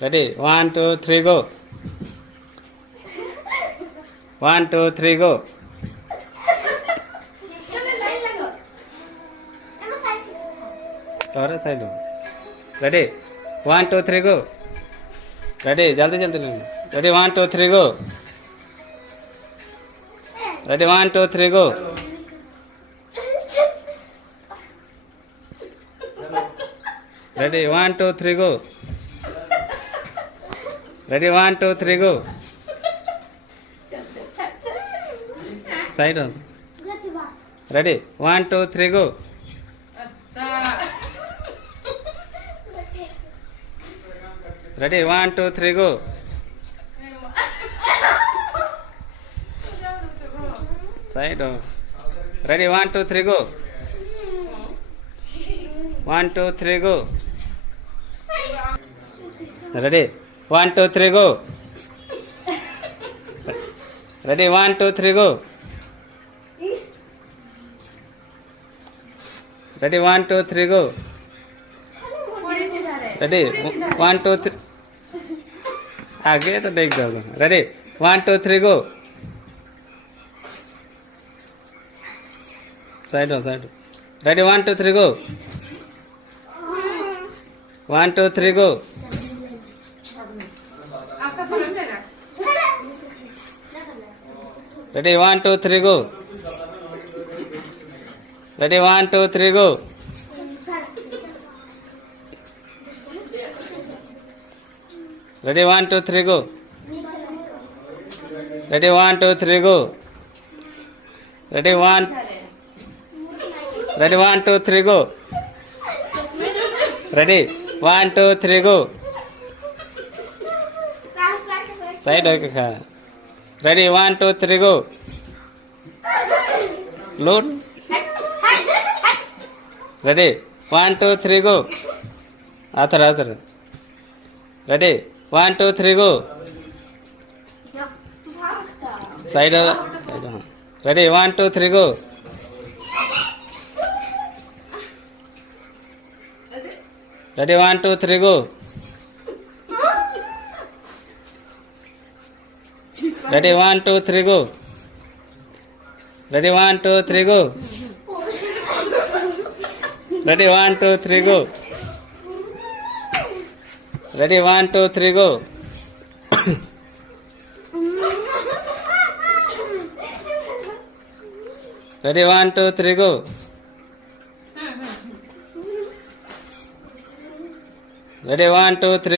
ready 1 2 3 go 1 2 3 go थोड़ा side ready 1 2 3 go ready जल्दी जल्दी ready 1 2 3 go ready 1 2 3 go ready 1 2 3 go ready 1 2 3 go side ready 1 2 3 go ready 1 2 3 go side ready 1 2 3 गो 1 2 3 go ready 1 2 3 go ready 1 2 3 go ready 1 2 3 go ready 1 2 3 आगे तो देख जाओगे ready 1 2 3 go side ready 1 2 3 गो 1 2 3 go ready 1 2 3 go ready 1 2 3 go ready 1 2 3 go ready 1 2 3 go ready 1 2 3 go ready 1 2 3 go side होके खा ready 1 2 3 गो लूट ready 1 2 3 go आतर ready 1 2 3 go side ready 1 2 3 go ready 1 2 3 go ready 1 2 3 go ready 1 2 3 go ready 1 2 3 go ready 1 2 3 go ready 1 2 3 go ready 1 2 3